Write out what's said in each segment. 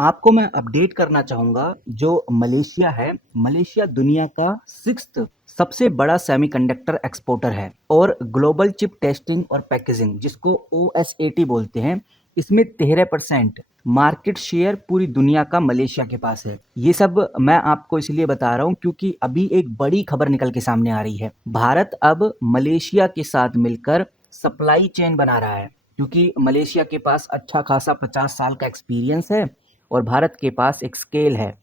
आपको मैं अपडेट करना चाहूँगा, जो मलेशिया है, मलेशिया दुनिया का 6th सबसे बड़ा सेमीकंडक्टर एक्सपोर्टर है और ग्लोबल चिप टेस्टिंग और पैकेजिंग जिसको OSAT बोलते हैं, इसमें 13% मार्केट शेयर पूरी दुनिया का मलेशिया के पास है। ये सब मैं आपको इसलिए बता रहा हूँ क्योंकि अभी एक बड़ी खबर निकल के सामने आ रही है। भारत अब मलेशिया के साथ मिलकर सप्लाई चेन बना रहा है क्योंकि मलेशिया के पास अच्छा खासा 50 साल का एक्सपीरियंस है और भारत के पास एक स्केल है,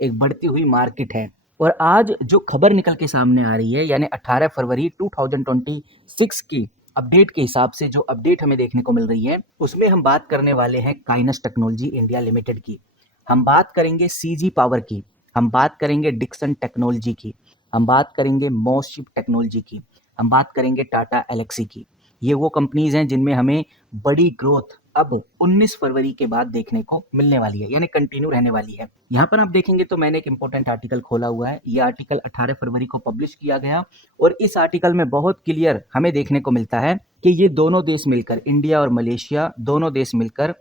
एक बढ़ती हुई मार्केट है। और आज जो खबर निकल के सामने आ रही है यानी 18 फरवरी 2026 की अपडेट के हिसाब से जो अपडेट हमें देखने को मिल रही है, उसमें हम बात करने वाले हैं काइनस टेक्नोलॉजी इंडिया लिमिटेड की। हम बात करेंगे सीजी पावर की, हम बात करेंगे डिक्सन टेक्नोलॉजी की, हम बात करेंगे मोस्टशिप टेक्नोलॉजी की, हम बात करेंगे टाटा एलेक्सी की। ये वो कंपनीज हैं जिनमें हमें बड़ी ग्रोथ अब 19 फरवरी के बाद देखने को मिलने वाली है, यानी कंटिन्यू रहने वाली है। यहाँ पर आप देखेंगे तो मैंने एक इंपॉर्टेंट आर्टिकल खोला हुआ है। ये आर्टिकल 18 फरवरी को पब्लिश किया गया और इस आर्टिकल में बहुत क्लियर हमें देखने को मिलता है कि ये दोनों देश मिलकर, इंडिया और मलेशिया दोनों देश मिलकर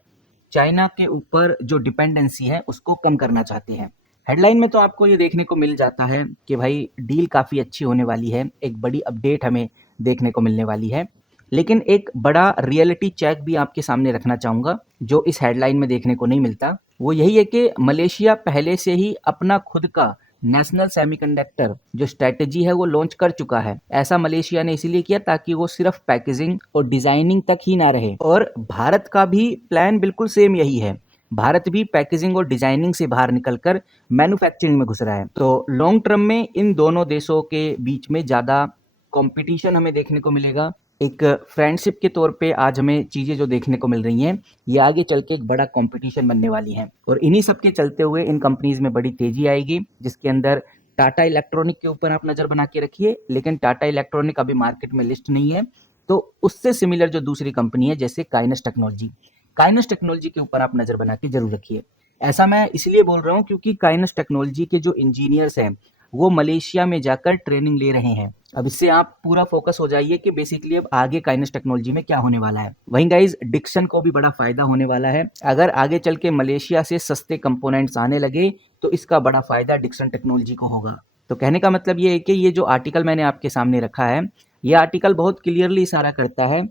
चाइना के ऊपर जो डिपेंडेंसी है उसको कम करना चाहते हैं। हेडलाइन में तो आपको ये देखने को मिल जाता है कि भाई डील काफ़ी अच्छी होने वाली है, एक बड़ी अपडेट हमें देखने को मिलने वाली है। लेकिन एक बड़ा रियलिटी चेक भी आपके सामने रखना चाहूँगा जो इस हेडलाइन में देखने को नहीं मिलता। वो यही है कि मलेशिया पहले से ही अपना खुद का नेशनल सेमीकंडक्टर जो स्ट्रेटेजी है वो लॉन्च कर चुका है। ऐसा मलेशिया ने इसीलिए किया ताकि वो सिर्फ पैकेजिंग और डिजाइनिंग तक ही ना रहे। और भारत का भी प्लान बिल्कुल सेम यही है। भारत भी पैकेजिंग और डिजाइनिंग से बाहर निकलकर मैन्युफैक्चरिंग में घुस रहा है। तो लॉन्ग टर्म में इन दोनों देशों के बीच में ज़्यादा कंपटीशन हमें देखने को मिलेगा। एक फ्रेंडशिप के तौर पे आज हमें चीज़ें जो देखने को मिल रही हैं, ये आगे चल के एक बड़ा कंपटीशन बनने वाली हैं। और इन्हीं सब के चलते हुए इन कंपनीज में बड़ी तेजी आएगी, जिसके अंदर टाटा इलेक्ट्रॉनिक के ऊपर आप नज़र बना के रखिए। लेकिन टाटा इलेक्ट्रॉनिक अभी मार्केट में लिस्ट नहीं है, तो उससे सिमिलर जो दूसरी कंपनी है जैसे काइनस टेक्नोलॉजी, काइनस टेक्नोलॉजी के ऊपर आप नज़र बना के जरूर रखिए। ऐसा मैं इसलिए बोल रहा हूँ क्योंकि काइनस टेक्नोलॉजी के जो इंजीनियर्स हैं वो मलेशिया में जाकर ट्रेनिंग ले रहे हैं। अब इससे आप पूरा फोकस हो जाइए कि बेसिकली अब आगे काइनस टेक्नोलॉजी में क्या होने वाला है। वहीं गाइज डिक्सन को भी बड़ा फायदा होने वाला है। अगर आगे चल के मलेशिया से सस्ते कंपोनेंट्स आने लगे तो इसका बड़ा फायदा डिक्सन टेक्नोलॉजी को होगा। तो कहने का मतलब ये है कि ये जो आर्टिकल मैंने आपके सामने रखा है, ये आर्टिकल बहुत क्लियरली इशारा करता है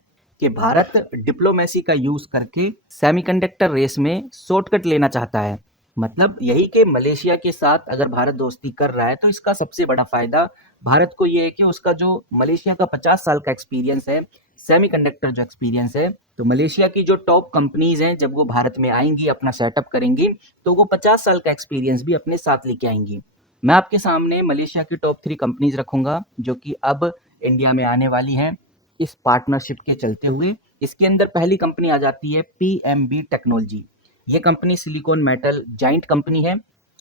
कि भारत डिप्लोमेसी का यूज करके सेमीकंडक्टर रेस में शॉर्टकट लेना चाहता है। मतलब यही कि मलेशिया के साथ अगर भारत दोस्ती कर रहा है तो इसका सबसे बड़ा फायदा भारत को ये है कि उसका जो मलेशिया का 50 साल का एक्सपीरियंस है, सेमीकंडक्टर जो एक्सपीरियंस है, तो मलेशिया की जो टॉप कंपनीज हैं जब वो भारत में आएंगी, अपना सेटअप करेंगी, तो वो 50 साल का एक्सपीरियंस भी अपने साथ लेके आएंगी। मैं आपके सामने मलेशिया की टॉप 3 कंपनीज रखूंगा जो कि अब इंडिया में आने वाली हैं इस पार्टनरशिप के चलते हुए। इसके अंदर पहली कंपनी आ जाती है PMB टेक्नोलॉजी। ये company silicon metal giant company है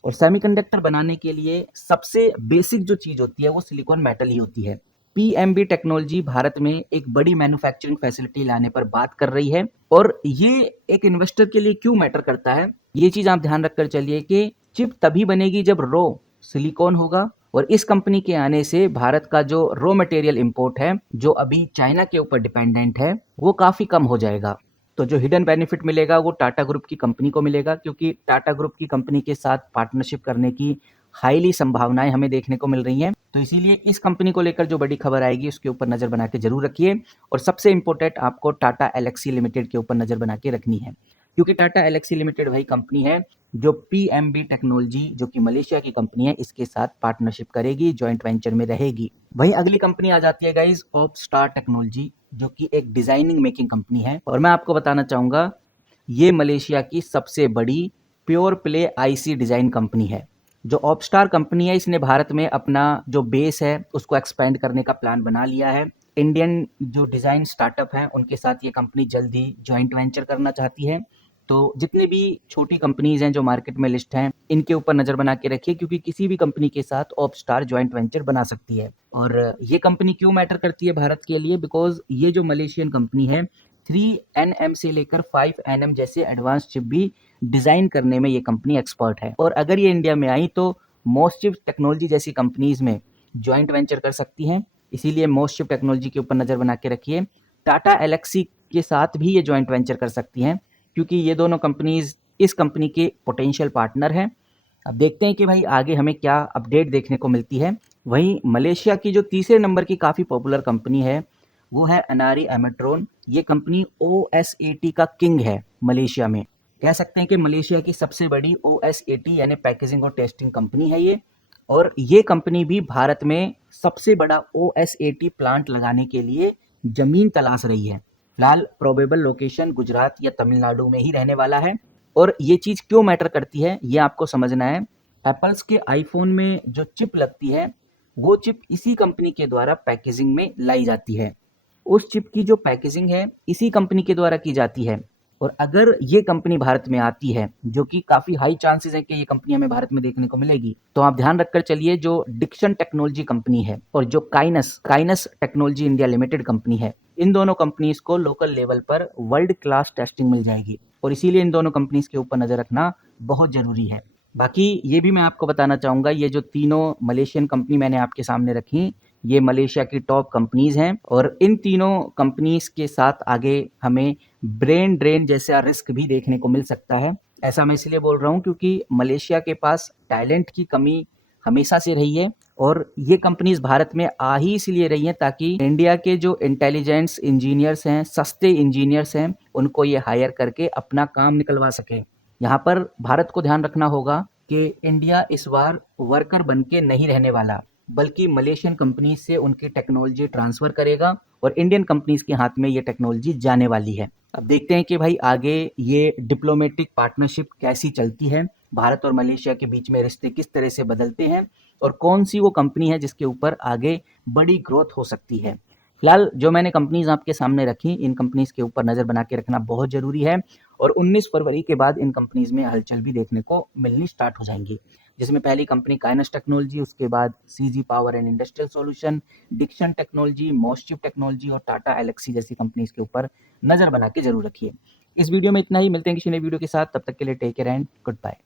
और सेमीकंडक्टर बनाने के लिए सबसे बेसिक जो चीज होती है वो सिलिकॉन मेटल ही होती है। PMB टेक्नोलॉजी भारत में एक बड़ी मैन्युफैक्चरिंग फैसिलिटी लाने पर बात कर रही है और ये एक इन्वेस्टर के लिए क्यों मैटर करता है, ये चीज आप ध्यान रखकर चलिए कि चिप तभी बनेगी जब रो सिलिकॉन होगा और इस कंपनी के आने से भारत का जो रॉ मटेरियल इंपोर्ट है जो अभी चाइना के ऊपर डिपेंडेंट है वो काफी कम हो जाएगा। तो जो हिडन बेनिफिट मिलेगा वो टाटा ग्रुप की कंपनी को मिलेगा क्योंकि टाटा ग्रुप की कंपनी के साथ पार्टनरशिप करने की हाईली संभावनाएं हमें देखने को मिल रही हैं। तो इसीलिए इस कंपनी को लेकर जो बड़ी खबर आएगी उसके ऊपर नजर बना के जरूर रखिए। और सबसे इंपॉर्टेंट आपको टाटा एलेक्सी लिमिटेड के ऊपर नजर बना के रखनी है क्योंकि टाटा एलेक्सी लिमिटेड वही कंपनी है जो PMB टेक्नोलॉजी जो कि मलेशिया की कंपनी है इसके साथ पार्टनरशिप करेगी, जॉइंट वेंचर में रहेगी। वहीं अगली कंपनी आ जाती है गाइज ऑपस्टार टेक्नोलॉजी जो कि एक डिजाइनिंग मेकिंग कंपनी है और मैं आपको बताना चाहूंगा ये मलेशिया की सबसे बड़ी pure play IC design company है। जो ऑपस्टार कंपनी है इसने भारत में अपना जो बेस है उसको एक्सपेंड करने का प्लान बना लिया है। इंडियन जो डिजाइन स्टार्टअप है उनके साथ ये कंपनी जल्द ही जॉइंट वेंचर करना चाहती है। तो जितनी भी छोटी कंपनीज हैं जो मार्केट में लिस्ट हैं इनके ऊपर नजर बना के रखिए क्योंकि किसी भी कंपनी के साथ ऑपस्टार जॉइंट वेंचर बना सकती है। और ये कंपनी क्यों मैटर करती है भारत के लिए, बिकॉज ये जो मलेशियन कंपनी है 3nm से लेकर 5nm जैसे एडवांस चिप भी डिजाइन करने में ये कंपनी एक्सपर्ट है। और अगर ये इंडिया में आई तो मोस्टशिप टेक्नोलॉजी जैसी कंपनीज में ज्वाइंट वेंचर कर सकती हैं। इसीलिए मोस्टशिप टेक्नोलॉजी के ऊपर नजर बना के रखिए। टाटा एलेक्सी के साथ भी ये ज्वाइंट वेंचर कर सकती हैं क्योंकि ये दोनों कंपनीज इस कंपनी के पोटेंशियल पार्टनर हैं। अब देखते हैं कि भाई आगे हमें क्या अपडेट देखने को मिलती है। वहीं मलेशिया की जो तीसरे नंबर की काफ़ी पॉपुलर कंपनी है वो है अनारी एमेट्रोन। ये कंपनी OSAT का किंग है मलेशिया में। कह सकते हैं कि मलेशिया की सबसे बड़ी OSAT यानी पैकेजिंग और टेस्टिंग कंपनी है ये। और ये कंपनी भी भारत में सबसे बड़ा OSAT प्लांट लगाने के लिए जमीन तलाश रही है। फिलहाल प्रोबेबल लोकेशन गुजरात या तमिलनाडु में ही रहने वाला है। और ये चीज़ क्यों मैटर करती है ये आपको समझना है। एप्पल्स के आईफोन में जो चिप लगती है वो चिप इसी कंपनी के द्वारा पैकेजिंग में लाई जाती है। उस चिप की जो पैकेजिंग है इसी कंपनी के द्वारा की जाती है। और अगर ये कंपनी भारत में आती है, जो कि काफ़ी हाई चांसेस है कि ये कंपनी हमें भारत में देखने को मिलेगी, तो आप ध्यान रखकर चलिए जो डिक्शन टेक्नोलॉजी कंपनी है और जो काइनस टेक्नोलॉजी इंडिया लिमिटेड कंपनी है, इन दोनों कंपनीज को लोकल लेवल पर वर्ल्ड क्लास टेस्टिंग मिल जाएगी। और इसीलिए इन दोनों कंपनीज के ऊपर नज़र रखना बहुत ज़रूरी है। बाकी ये भी मैं आपको बताना चाहूँगा, ये जो तीनों मलेशियन कंपनी मैंने आपके सामने रखी, ये मलेशिया की टॉप कंपनीज हैं। और इन तीनों कंपनीज के साथ आगे हमें ब्रेन ड्रेन जैसा रिस्क भी देखने को मिल सकता है। ऐसा मैं इसलिए बोल रहा हूँ क्योंकि मलेशिया के पास टैलेंट की कमी हमेशा से रही है। और ये कंपनीज भारत में आ ही इसलिए रही हैं ताकि इंडिया के जो इंटेलिजेंस इंजीनियर्स हैं, सस्ते इंजीनियर्स हैं, उनको ये हायर करके अपना काम निकलवा सके। यहाँ पर भारत को ध्यान रखना होगा कि इंडिया इस बार वर्कर बन के नहीं रहने वाला, बल्कि मलेशियन कंपनी से उनकी टेक्नोलॉजी ट्रांसफ़र करेगा और इंडियन कंपनीज के हाथ में ये टेक्नोलॉजी जाने वाली है। अब देखते हैं कि भाई आगे ये डिप्लोमेटिक पार्टनरशिप कैसी चलती है, भारत और मलेशिया के बीच में रिश्ते किस तरह से बदलते हैं और कौन सी वो कंपनी है जिसके ऊपर आगे बड़ी ग्रोथ हो सकती है। फिलहाल जो मैंने कंपनीज आपके सामने रखी, इन कंपनीज के ऊपर नज़र बना के रखना बहुत ज़रूरी है। और 19 फरवरी के बाद इन कंपनीज में हलचल भी देखने को मिलनी स्टार्ट हो जाएंगी, जिसमें पहली कंपनी काइनस टेक्नोलॉजी, उसके बाद CG power and industrial solution, Dixon technology, MosChip technology और टाटा एलेक्सी जैसी कंपनीज के ऊपर नज़र बना के जरूर रखिए। इस वीडियो में इतना ही, मिलते हैं किसी नई वीडियो के साथ, तब तक के लिए take care and good bye.